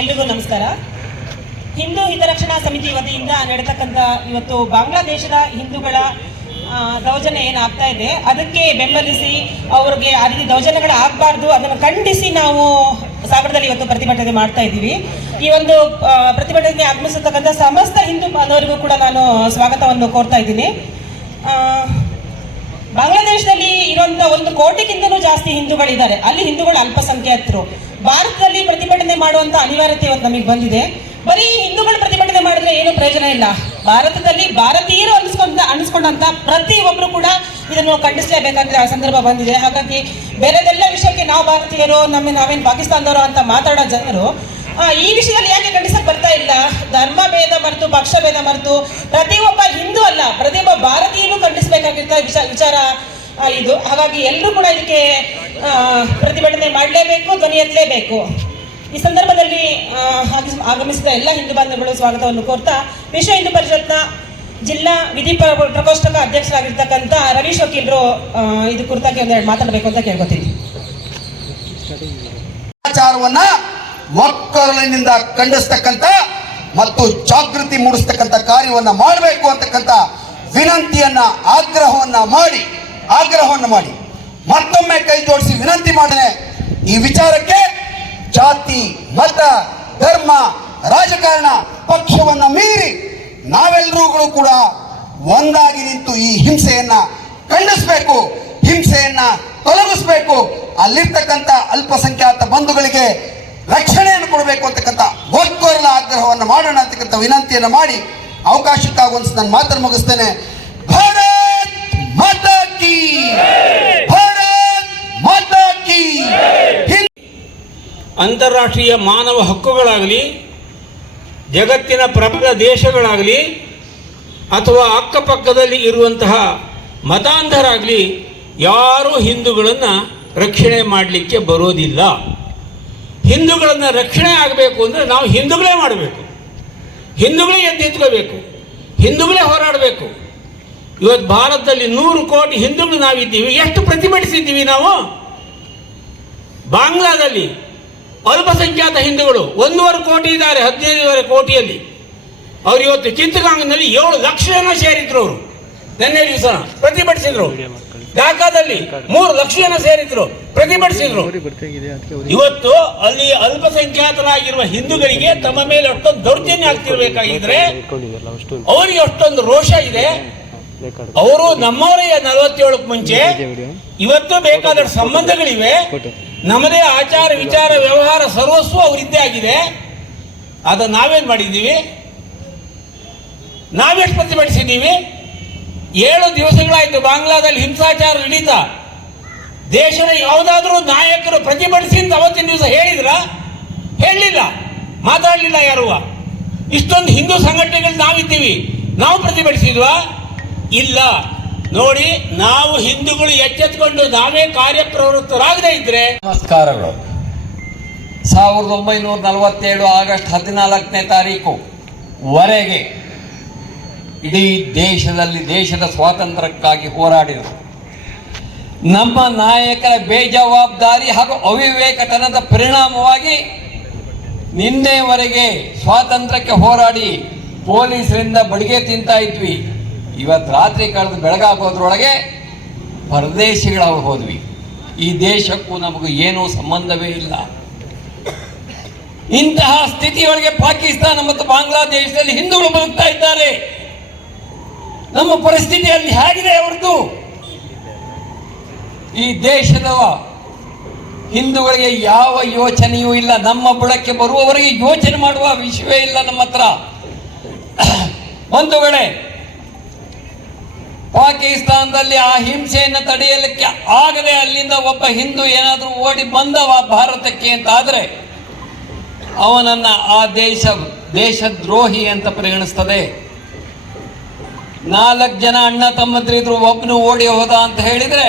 ಎಲ್ರಿಗೂ ನಮಸ್ಕಾರ. ಹಿಂದೂ ಹಿತರಕ್ಷಣಾ ಸಮಿತಿ ವತಿಯಿಂದ ನಡೆತಕ್ಕಂಥ ಇವತ್ತು ಬಾಂಗ್ಲಾದೇಶದ ಹಿಂದೂಗಳ ದೌರ್ಜನ್ಯ ಏನಾಗ್ತಾ ಇದೆ ಅದಕ್ಕೆ ಬೆಂಬಲಿಸಿ ಅವ್ರಿಗೆ ಆ ರೀತಿ ದೌರ್ಜನ್ಯಗಳು ಆಗಬಾರ್ದು, ಅದನ್ನು ಖಂಡಿಸಿ ನಾವು ಸಾಗರದಲ್ಲಿ ಇವತ್ತು ಪ್ರತಿಭಟನೆ ಮಾಡ್ತಾ ಇದ್ದೀವಿ. ಈ ಒಂದು ಪ್ರತಿಭಟನೆಗೆ ಆಗಮಿಸತಕ್ಕಂಥ ಸಮಸ್ತ ಹಿಂದೂ ಬಾಂಧವರಿಗೂ ಕೂಡ ನಾನು ಸ್ವಾಗತವನ್ನು ಕೋರ್ತಾ ಇದ್ದೀನಿ. ಬಾಂಗ್ಲಾದೇಶದಲ್ಲಿ ಇರುವಂತ 1 ಕೋಟಿಗಿಂತಲೂ ಜಾಸ್ತಿ ಹಿಂದೂಗಳಿದ್ದಾರೆ. ಅಲ್ಲಿ ಹಿಂದೂಗಳು ಅಲ್ಪಸಂಖ್ಯಾತರು. ಭಾರತದಲ್ಲಿ ಪ್ರತಿಭಟನೆ ಮಾಡುವಂತ ಅನಿವಾರ್ಯತೆ ಇವತ್ತು ನಮಗೆ ಬಂದಿದೆ. ಬರೀ ಹಿಂದೂಗಳು ಪ್ರತಿಭಟನೆ ಮಾಡಿದ್ರೆ ಏನು ಪ್ರಯೋಜನ ಇಲ್ಲ. ಭಾರತದಲ್ಲಿ ಭಾರತೀಯರು ಅನಿಸ್ಕೊಂಡಂತ ಪ್ರತಿಯೊಬ್ಬರು ಕೂಡ ಇದನ್ನು ಖಂಡಿಸಲೇಬೇಕಾದ ಸಂದರ್ಭ ಬಂದಿದೆ. ಹಾಗಾಗಿ ಬೇರೆದೆಲ್ಲ ವಿಷಯಕ್ಕೆ ನಾವು ಭಾರತೀಯರು ನಾವೇನು ಪಾಕಿಸ್ತಾನದವರು ಅಂತ ಮಾತಾಡೋ ಜನರು ಈ ವಿಷಯದಲ್ಲಿ ಯಾಕೆ ಖಂಡಿಸಕ್ಕೆ ಬರ್ತಾ ಇಲ್ಲ? ಧರ್ಮ ಭೇದ ಮರೆತು, ಪಕ್ಷ ಭೇದ ಮರೆತು ಪ್ರತಿಯೊಬ್ಬ ಹಿಂದೂ ಅಲ್ಲ ಪ್ರತಿಯೊಬ್ಬ ಭಾರತೀಯನು ಖಂಡಿಸಬೇಕಾಗಿದ್ದ ವಿಚಾರ ಇದು. ಹಾಗಾಗಿ ಎಲ್ಲರೂ ಕೂಡ ಇದಕ್ಕೆ ಪ್ರತಿಭಟನೆ ಮಾಡಲೇಬೇಕು, ಧ್ವನಿ ಎತ್ತಲೇಬೇಕು. ಈ ಸಂದರ್ಭದಲ್ಲಿ ಆಗಮಿಸಿದ ಎಲ್ಲ ಹಿಂದೂ ಬಾಂಧವಗಳು ಸ್ವಾಗತವನ್ನು ಕೋರ್ತಾ, ವಿಶ್ವ ಹಿಂದೂ ಪರಿಷತ್ನ ಜಿಲ್ಲಾ ವಿಧಿ ಪ್ರಕೋಷ್ಠಕ ಅಧ್ಯಕ್ಷರಾಗಿರ್ತಕ್ಕಂಥ ರವೀಶ್ ವಕೀಲರು ಇದು ಕುರಿತಾಗಿ ಒಂದೆರಡು ಮಾತಾಡಬೇಕು ಅಂತ ಕೇಳ್ಕೊತೀನಿ. ಆಚಾರವನ್ನ ಒಕ್ಕೊರಲಿನಿಂದ ಖಂಡಿಸ್ತಕ್ಕಂಥ ಮತ್ತು ಜಾಗೃತಿ ಮೂಡಿಸ್ತಕ್ಕಂಥ ಕಾರ್ಯವನ್ನ ಮಾಡಬೇಕು ಅಂತಕ್ಕಂಥ ವಿನಂತಿಯನ್ನ ಆಗ್ರಹವನ್ನ ಮಾಡಿ ಮತ್ತೊಮ್ಮೆ ಕೈ ಜೋಡಿಸಿ ವಿನಂತಿ ಮಾಡಿದೆ. ಈ ವಿಚಾರಕ್ಕೆ ಜಾತಿ, ಮತ, ಧರ್ಮ, ರಾಜಕಾರಣ, ಪಕ್ಷವನ್ನ ಮೀರಿ ನಾವೆಲ್ಲರೂ ಕೂಡ ಒಂದಾಗಿ ನಿಂತು ಈ ಹಿಂಸೆಯನ್ನ ಖಂಡಿಸಬೇಕು, ಹಿಂಸೆಯನ್ನ ತೊಲಗಿಸಬೇಕು, ಅಲ್ಲಿರ್ತಕ್ಕಂಥ ಅಲ್ಪಸಂಖ್ಯಾತ ಬಂಧುಗಳಿಗೆ ರಕ್ಷಣೆಯನ್ನು ಕೊಡಬೇಕು ಅಂತಕ್ಕಂಥ ಒಕ್ಕೊರಲ ಆಗ್ರಹವನ್ನು ಮಾಡೋಣ ಅಂತಕ್ಕಂಥ ವಿನಂತಿಯನ್ನು ಮಾಡಿ ಅವಕಾಶಕ್ಕಾಗಿ ಒಂದು ನನ್ನ ಮಾತನ್ನು ಮುಗಿಸ್ತೇನೆ. ಭಾರತ್ ಮಾತಾ ಕೀ, ಭಾರತ್ ಮಾತಾ ಕೀ. ಅಂತಾರಾಷ್ಟ್ರೀಯ ಮಾನವ ಹಕ್ಕುಗಳಾಗಲಿ, ಜಗತ್ತಿನ ಪ್ರಬಲ ದೇಶಗಳಾಗಲಿ, ಅಥವಾ ಅಕ್ಕಪಕ್ಕದಲ್ಲಿ ಇರುವಂತಹ ಮತಾಂಧರಾಗಲಿ ಯಾರೂ ಹಿಂದೂಗಳನ್ನು ರಕ್ಷಣೆ ಮಾಡಲಿಕ್ಕೆ ಬರೋದಿಲ್ಲ. ಹಿಂದೂಗಳನ್ನು ರಕ್ಷಣೆ ಆಗಬೇಕು ಅಂದರೆ ನಾವು ಹಿಂದೂಗಳೇ ಮಾಡಬೇಕು, ಹಿಂದೂಗಳೇ ಎದ್ದು ನಿಂತ್ಕೋಬೇಕು, ಹಿಂದೂಗಳೇ ಹೋರಾಡಬೇಕು. ಇವತ್ತು ಭಾರತದಲ್ಲಿ 100 ಕೋಟಿ ಹಿಂದೂಗಳು ನಾವಿದ್ದೀವಿ. ಎಷ್ಟು ಪ್ರತಿಭಟಿಸಿದ್ದೀವಿ ನಾವು? ಬಾಂಗ್ಲಾದಲ್ಲಿ ಅಲ್ಪಸಂಖ್ಯಾತ ಹಿಂದೂಗಳು 1.5 ಕೋಟಿ ಇದ್ದಾರೆ, 15.5 ಕೋಟಿಯಲ್ಲಿ. ಅವ್ರು ಇವತ್ತು ಚಿತ್ತಗಾಂಗ್ನಲ್ಲಿ 7 ಲಕ್ಷ ಜನ ಸೇರಿದ್ರು. ಅವರು ನಿನ್ನೆ ದಿವಸ ಪ್ರತಿಭಟಿಸಿದ್ರು. ಢಾಕಾದಲ್ಲಿ 3 ಲಕ್ಷ ಜನ ಸೇರಿದ್ರು, ಪ್ರತಿಭಟಿಸಿದ್ರು. ಇವತ್ತು ಅಲ್ಲಿ ಅಲ್ಪಸಂಖ್ಯಾತರಾಗಿರುವ ಹಿಂದೂಗಳಿಗೆ ತಮ್ಮ ಮೇಲೆ ಅಷ್ಟೊಂದು ದೌರ್ಜನ್ಯ ಆಗ್ತಿರ್ಬೇಕಾಗಿದ್ರೆ ಅವರಿಗೆ ಅಷ್ಟೊಂದು ರೋಷ ಇದೆ. ಅವರು ನಮ್ಮವರೇ 47ಕ್ಕೆ ಮುಂಚೆ. ಇವತ್ತು ಬೇಕಾದಷ್ಟು ಸಂಬಂಧಗಳಿವೆ. ನಮ್ಮದೇ ಆಚಾರ ವಿಚಾರ ವ್ಯವಹಾರ ಸರ್ವಸ್ವ ಅವರಿದ್ದೇ ಆಗಿದೆ. ಅದನ್ನು ನಾವೇನು ಮಾಡಿದ್ದೀವಿ? ನಾವೆಷ್ಟು ಪ್ರತಿಭಟಿಸಿದ್ದೀವಿ? 7 ದಿವಸಗಳಾಯಿತು ಬಾಂಗ್ಲಾದಲ್ಲಿ ಹಿಂಸಾಚಾರ ನಡೀತಾ. ದೇಶದ ಯಾವುದಾದ್ರೂ ನಾಯಕರು ಪ್ರತಿಭಟಿಸಿ ಅಂತ ಅವತ್ತಿನ ದಿವಸ ಹೇಳಲಿಲ್ಲ, ಮಾತಾಡಲಿಲ್ಲ ಯಾರು. ಇಷ್ಟೊಂದು ಹಿಂದೂ ಸಂಘಟನೆಗಳು ನಾವಿದ್ದೀವಿ, ನಾವು ಪ್ರತಿಭಟಿಸಿದ್ವಾ? ಇಲ್ಲ. ನೋಡಿ, ನಾವು ಹಿಂದೂಗಳು ಎಚ್ಚೆತ್ತುಕೊಂಡು ನಾವೇ ಕಾರ್ಯಪ್ರವೃತ್ತರಾಗದೇ ಇದ್ರೆ. ನಮಸ್ಕಾರಗಳು. 1947 ಆಗಸ್ಟ್ 14ನೇ ತಾರೀಕು ವರೆಗೆ ಇಡೀ ದೇಶದಲ್ಲಿ ದೇಶದ ಸ್ವಾತಂತ್ರ್ಯಕ್ಕಾಗಿ ಹೋರಾಡಿದರು. ನಮ್ಮ ನಾಯಕರ ಬೇಜವಾಬ್ದಾರಿ ಹಾಗೂ ಅವಿವೇಕತನದ ಪರಿಣಾಮವಾಗಿ ನಿನ್ನೆವರೆಗೆ ಸ್ವಾತಂತ್ರ್ಯಕ್ಕೆ ಹೋರಾಡಿ ಪೊಲೀಸರಿಂದ ಬಡಿಗೆ ತಿಂತಾ ಇದ್ವಿ. ಇವತ್ತು ರಾತ್ರಿ ಕಳೆದು ಬೆಳಗಾಗೋದ್ರೊಳಗೆ ಪರದೇಶಿಗಳಾಗಿ ಹೋದ್ವಿ. ಈ ದೇಶಕ್ಕೂ ನಮಗೂ ಏನೂ ಸಂಬಂಧವೇ ಇಲ್ಲ. ಇಂತಹ ಸ್ಥಿತಿಯೊಳಗೆ ಪಾಕಿಸ್ತಾನ ಮತ್ತು ಬಾಂಗ್ಲಾದೇಶದಲ್ಲಿ ಹಿಂದೂಗಳು ಬದುಕ್ತಾ ಇದ್ದಾರೆ. ನಮ್ಮ ಪರಿಸ್ಥಿತಿಯಲ್ಲಿ ಹೇಗಿದೆ ಅವ್ರದ್ದು? ಈ ದೇಶದ ಹಿಂದೂಗಳಿಗೆ ಯಾವ ಯೋಚನೆಯೂ ಇಲ್ಲ. ನಮ್ಮ ಬುಡಕ್ಕೆ ಬರುವವರೆಗೆ ಯೋಚನೆ ಮಾಡುವ ವಿಷಯವೇ ಇಲ್ಲ ನಮ್ಮ ಹತ್ರ. ಬಂಧುಗಳೇ, ಪಾಕಿಸ್ತಾನದಲ್ಲಿ ಆ ಹಿಂಸೆಯನ್ನು ತಡೆಯಲಿಕ್ಕೆ ಆಗದೆ ಅಲ್ಲಿಂದ ಒಬ್ಬ ಹಿಂದೂ ಏನಾದರೂ ಓಡಿ ಬಂದವ ಭಾರತಕ್ಕೆ ಅಂತ ಆದರೆ ಅವನನ್ನ ಆ ದೇಶದ್ರೋಹಿ ಅಂತ ಪರಿಗಣಿಸ್ತದೆ. 4 ಜನ ಅಣ್ಣ ತಮ್ಮಂದಿರಿದ್ರು, ಒಬ್ಬನು ಓಡಿ ಹೋದ ಅಂತ ಹೇಳಿದ್ರೆ